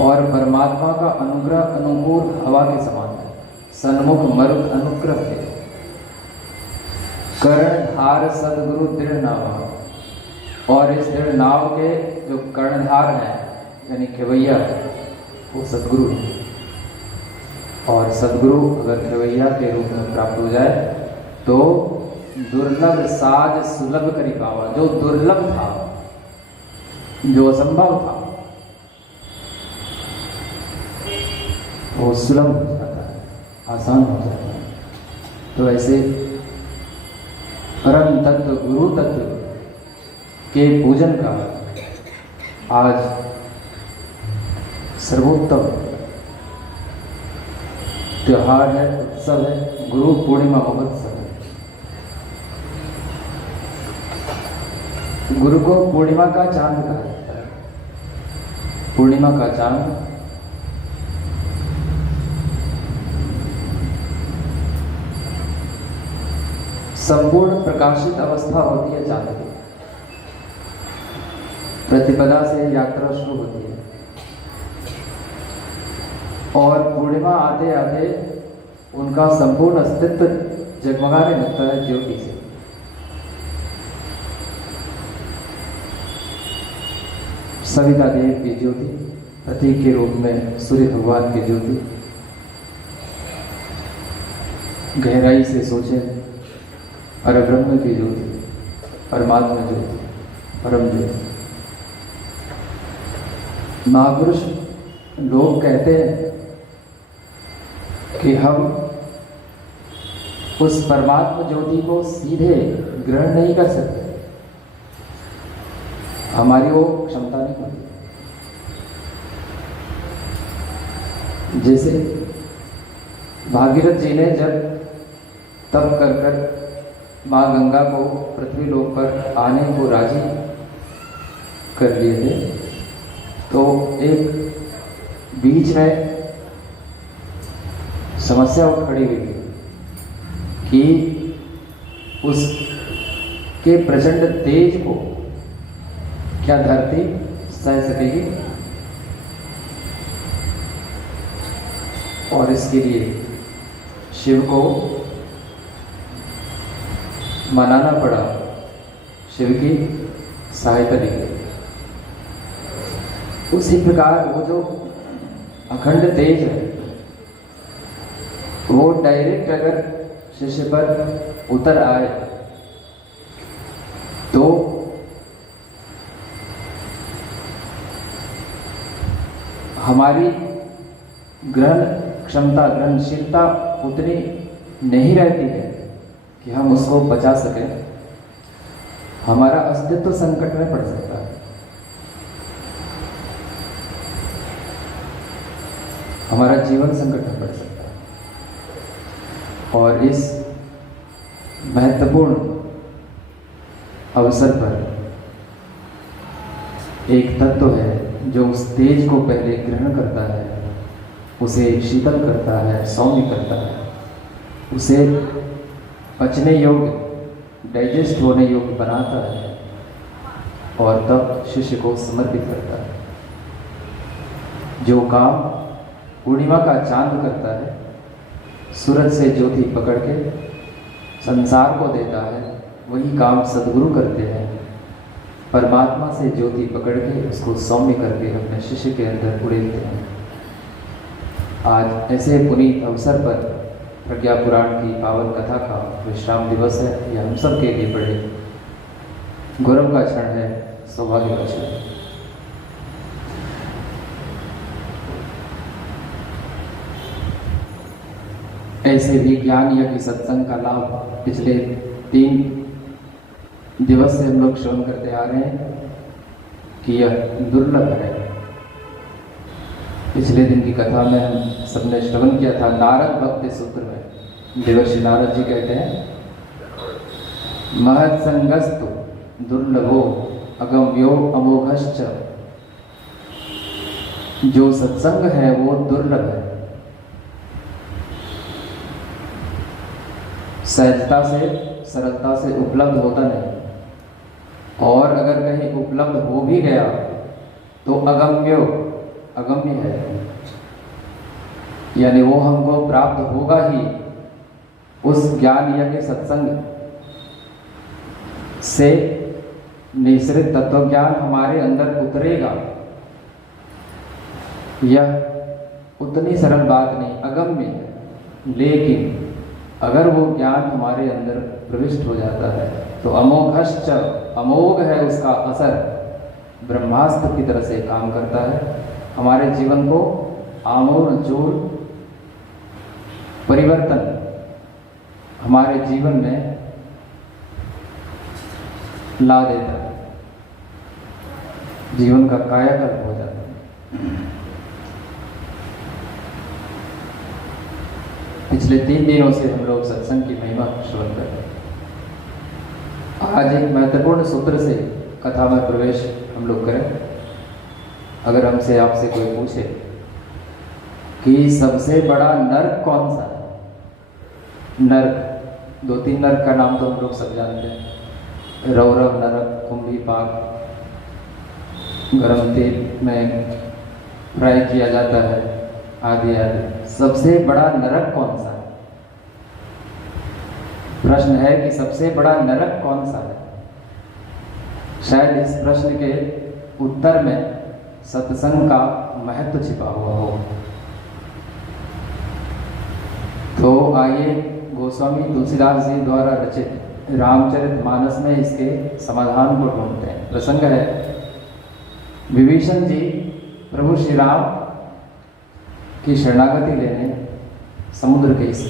और परमात्मा का अनुग्रह अनुकूल हवा के समान है। सन्मुख मरुत अनुग्रह के कर्णधार सदगुरु दृढ़ नावा। और इस दृढ़ नाव के जो कर्णधार हैं यानी खेवैया, वो सदगुरु है। और सदगुरु अगर खेवैया के रूप में प्राप्त हो जाए तो दुर्लभ साज सुलभ करी पावा। जो दुर्लभ था, जो असंभव था, वो सुलभ हो जाता है, आसान हो जाता है। तो ऐसे परम तत्व गुरु तत्व के पूजन का आज सर्वोत्तम त्योहार है, उत्सव है, गुरु पूर्णिमा महोत्सव है। गुरु को पूर्णिमा का चांद कहा जाता है। पूर्णिमा का चांद संपूर्ण प्रकाशित अवस्था होती है चांद की। प्रतिपदा से यात्रा शुरू होती है और पूर्णिमा आते आते उनका संपूर्ण अस्तित्व जगमगाने लगता है ज्योति से। सविता देव की ज्योति, प्रतीक के रूप में सूर्य भगवान की ज्योति, गहराई से सोचे परब्रह्म की ज्योति, परमात्मा ज्योति, परम ज्योति। महापुरुष लोग कहते हैं कि हम उस परमात्मा ज्योति को सीधे ग्रहण नहीं कर सकते, हमारी वो क्षमता नहीं होती। जैसे भागीरथ जी ने जब तप कर कर माँ गंगा को पृथ्वी लोक पर आने को राजी कर लिए थे, तो एक बीच में समस्या उठ खड़ी हुई थी कि उसके प्रचंड तेज को क्या धरती सह सकेगी। और इसके लिए शिव को मनाना पड़ा, शिव की सहायता ली गई। उसी प्रकार वो जो अखंड तेज है, वो डायरेक्ट अगर शिष्य पर उतर आए तो हमारी ग्रहण क्षमता, ग्रहणशीलता उतनी नहीं रहती है कि हम उसको बचा सकें। हमारा अस्तित्व संकट में पड़ सकता है, हमारा जीवन संकट में पड़ सकता है। और इस महत्वपूर्ण अवसर पर एक तत्व है जो उस तेज को पहले ग्रहण करता है, उसे शीतल करता है, सौम्य करता है, उसे पचने योग्य, डाइजेस्ट होने योग्य बनाता है और तब शिष्य को समर्पित करता है। जो काम पूर्णिमा का चांद करता है, सूरज से ज्योति पकड़ के संसार को देता है, वही काम सद्गुरु करते हैं। परमात्मा से ज्योति पकड़ के उसको सौम्य करके अपने शिष्य के अंदर उड़ेलते हैं। आज ऐसे पुनीत अवसर पर प्रज्ञा पुराण की पावन कथा का विश्राम दिवस है। यह हम सब के लिए बड़े गौरव का क्षण है, सौभाग्य का क्षण है। ऐसे भी ज्ञान यज्ञ सत्संग का लाभ पिछले 3 दिवस से हम लोग श्रवण करते आ रहे हैं कि यह दुर्लभ है। पिछले दिन की कथा में हम सबने श्रवण किया था, नारद भक्ति सूत्र में देवर्षि नारद जी कहते हैं, महत् संगस्तु दुर्लभो अगम्यो अमोघश्च। जो सत्संग है वो दुर्लभ है, सहजता से सरलता से उपलब्ध होता नहीं, और अगर कहीं उपलब्ध हो भी गया तो अगम्यो अगम्य है, यानी वो हमको प्राप्त होगा ही उस ज्ञान यज्ञ सत्संग से निश्रित तत्व ज्ञान हमारे अंदर उतरेगा। यह उतनी सरल बात नहीं, अगम्य है, लेकिन अगर वो ज्ञान हमारे अंदर प्रविष्ट हो जाता है तो अमोघश्च, अमोघ है उसका असर, ब्रह्मास्त्र की तरह से काम करता है। हमारे जीवन को आमूल चूल परिवर्तन हमारे जीवन में ला देता है, जीवन का कायाकल्प हो जाता है। पिछले 3 दिनों से हम लोग सत्संग की महिमा श्रवण कर रहे हैं। आज एक महत्वपूर्ण सूत्र से कथा में प्रवेश हम लोग करें। अगर हमसे आपसे कोई पूछे कि सबसे बड़ा नर्क कौन सा है, नर्क 2-3 नर्क का नाम तो हम लोग सब जानते हैं, रौरव नरक, कुंभीपाक, गरम तेल में फ्राई किया जाता है, आदि आदि। सबसे बड़ा नरक कौन सा है? प्रश्न है कि सबसे बड़ा नरक कौन सा है। शायद इस प्रश्न के उत्तर में सत्संग का महत्व छिपा हुआ हो। तो आइए गोस्वामी तुलसीदास जी द्वारा रचित रामचरितमानस में इसके समाधान को ढूंढते हैं। प्रसंग है, विभीषण जी प्रभु श्री राम की शरणागति लेने समुद्र के इस पार